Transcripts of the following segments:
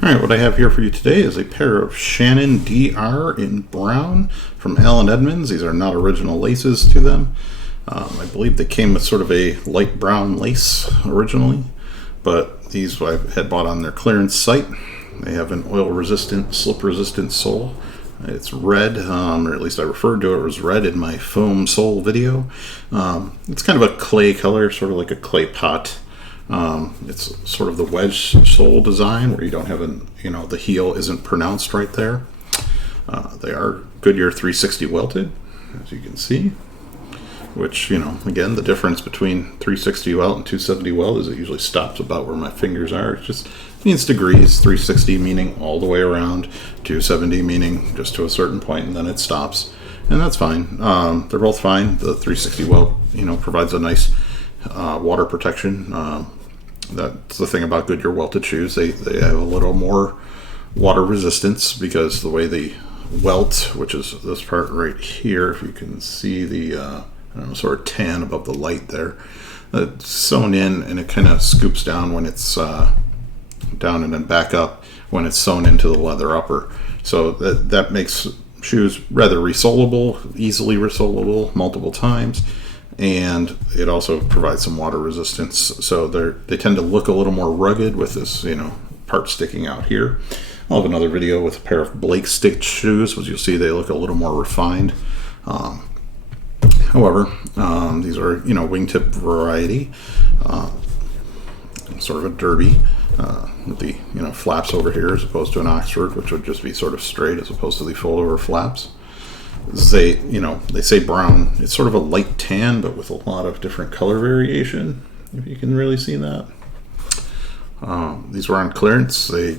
Alright, what I have here for you today is a pair of Shanon DR in brown from Edmunds. These are not original laces to them. I believe they came with sort of a light brown lace originally, but these I had bought on their clearance site. They have an oil-resistant, slip-resistant sole. It's red, or at least I referred to it as red in my foam sole video. It's kind of a clay color, sort of like a clay pot. It's sort of the wedge sole design where you don't have the heel isn't pronounced right there. They are Goodyear 360 welted, as you can see, which, again, the difference between 360 welt and 270 welt is it usually stops about where my fingers are. It just means degrees, 360 meaning all the way around, 270 meaning just to a certain point and then it stops. And that's fine. They're both fine. The 360 welt, provides a nice water protection. That's the thing about Goodyear welted shoes. They have a little more water resistance because the way the welt, which is this part right here, if you can see the sort of tan above the light there, it's sewn in and it kind of scoops down when it's down and then back up when it's sewn into the leather upper. So that makes shoes rather resolable, easily resolable multiple times. And it also provides some water resistance, so they tend to look a little more rugged with this, part sticking out here. I'll have another video with a pair of Blake stitch shoes, which you'll see they look a little more refined. However, these are, wingtip variety, sort of a derby with the, flaps over here as opposed to an Oxford, which would just be sort of straight as opposed to the fold-over flaps. They say brown. It's sort of a light tan, but with a lot of different color variation, if you can really see that. These were on clearance. They,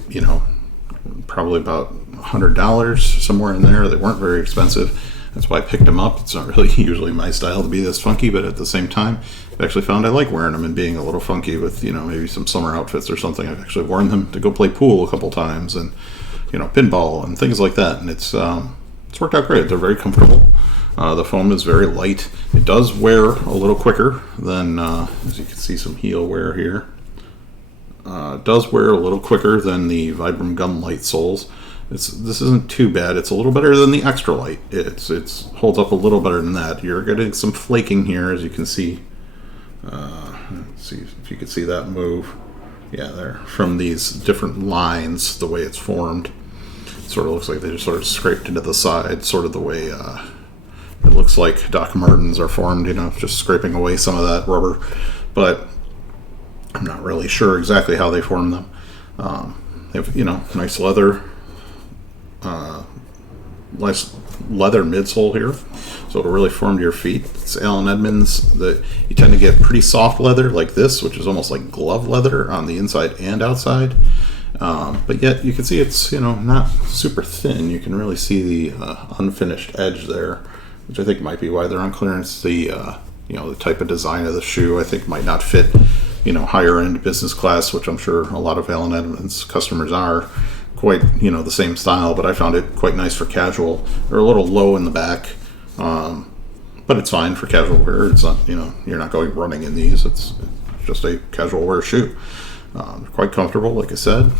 probably about $100, somewhere in there. They weren't very expensive. That's why I picked them up. It's not really usually my style to be this funky, but at the same time, I've actually found I like wearing them and being a little funky with, maybe some summer outfits or something. I've actually worn them to go play pool a couple times and, pinball and things like that. And it's worked out great. They're very comfortable. The foam is very light. It does wear a little quicker than, as you can see some heel wear here. It does wear a little quicker than the Vibram Gum Light soles. This isn't too bad. It's a little better than the Extra Light. It holds up a little better than that. You're getting some flaking here, as you can see. Let's see if you can see that move. Yeah, there. From these different lines, the way it's formed. Sort of looks like they just sort of scraped into the side, sort of the way it looks like Doc Martens are formed, just scraping away some of that rubber. But I'm not really sure exactly how they form them. They have, nice leather midsole here, so it'll really form to your feet. It's Edmunds. You tend to get pretty soft leather like this, which is almost like glove leather on the inside and outside. But yet you can see it's not super thin. You can really see the unfinished edge there, which I think might be why they're on clearance. The the type of design of the shoe I think might not fit higher end business class, which I'm sure a lot of Edmunds customers are quite the same style. But I found it quite nice for casual. They're a little low in the back, but it's fine for casual wear. It's not you're not going running in these. It's just a casual wear shoe. Quite comfortable, like I said.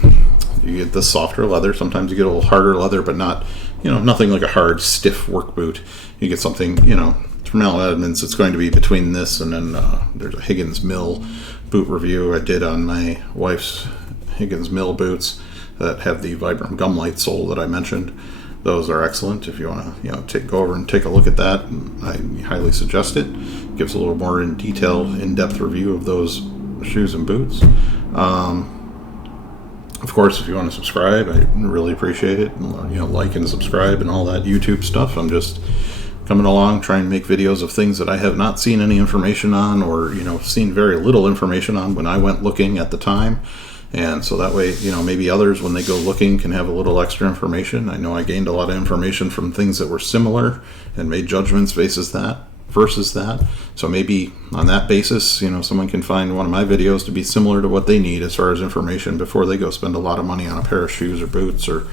You get the softer leather. Sometimes you get a little harder leather, but not, nothing like a hard, stiff work boot. You get something, from Edmunds. It's going to be between this and then there's a Higgins Mill boot review I did on my wife's Higgins Mill boots that have the Vibram Gum Light sole that I mentioned. Those are excellent. If you want to, go over and take a look at that, I highly suggest it. Gives a little more in-depth review of those shoes and boots. Of course, if you want to subscribe, I really appreciate it. Like and subscribe and all that YouTube stuff. I'm just coming along trying to make videos of things that I have not seen any information on, or seen very little information on when I went looking at the time. And so that way, maybe others, when they go looking, can have a little extra information. I know I gained a lot of information from things that were similar and made judgments versus that. So maybe on that basis, someone can find one of my videos to be similar to what they need as far as information before they go spend a lot of money on a pair of shoes or boots or,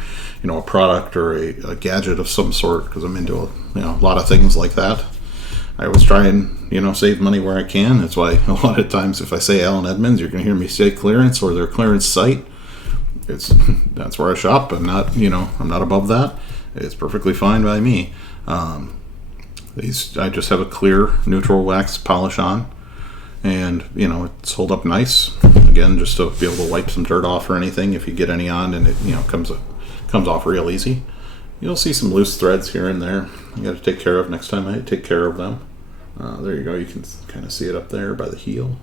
a product or a gadget of some sort, because I'm into a lot of things like that. I always try and, save money where I can. That's why a lot of times if I say Edmunds, you're going to hear me say clearance or their clearance site. it's that's where I shop. I'm not, I'm not above that. It's perfectly fine by me. These I just have a clear neutral wax polish on, and it's hold up nice. Again, just to be able to wipe some dirt off or anything if you get any on, and it comes off real easy. You'll see some loose threads here and there. You got to take care of next time. I take care of them. There you go. You can kind of see it up there by the heel.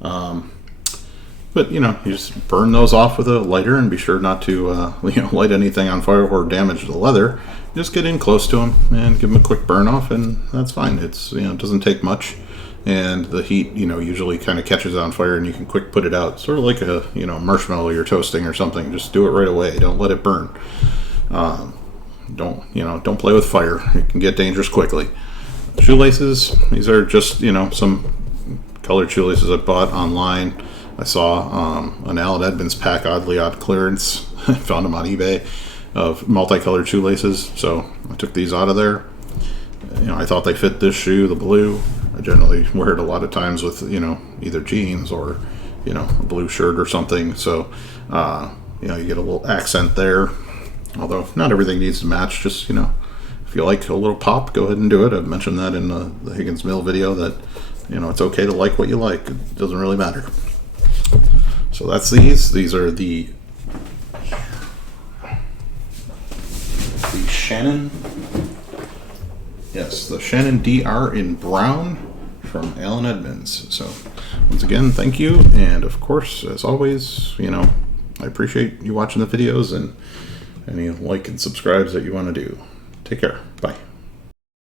But you just burn those off with a lighter, and be sure not to light anything on fire or damage the leather. Just get in close to them and give them a quick burn off, and that's fine. It's it doesn't take much, and the heat usually kind of catches on fire, and you can quick put it out, sort of like a marshmallow you're toasting or something. Just do it right away. Don't let it burn. Don't play with fire. It can get dangerous quickly. Shoelaces. These are just some colored shoelaces I bought online. I saw an Allen Edmunds pack, oddly odd clearance. I found them on eBay of multicolored shoelaces, so I took these out of there. I thought they fit this shoe, the blue. I generally wear it a lot of times with either jeans or a blue shirt or something. So you get a little accent there. Although not everything needs to match. Just if you like a little pop, go ahead and do it. I've mentioned that in the Higgins Mill video that it's okay to like what you like. It doesn't really matter. So that's these. These are the Shanon. Yes, the Shanon DR in brown from Allen Edmunds. So once again, thank you, and of course, as always, I appreciate you watching the videos and any like and subscribes that you want to do. Take care. Bye.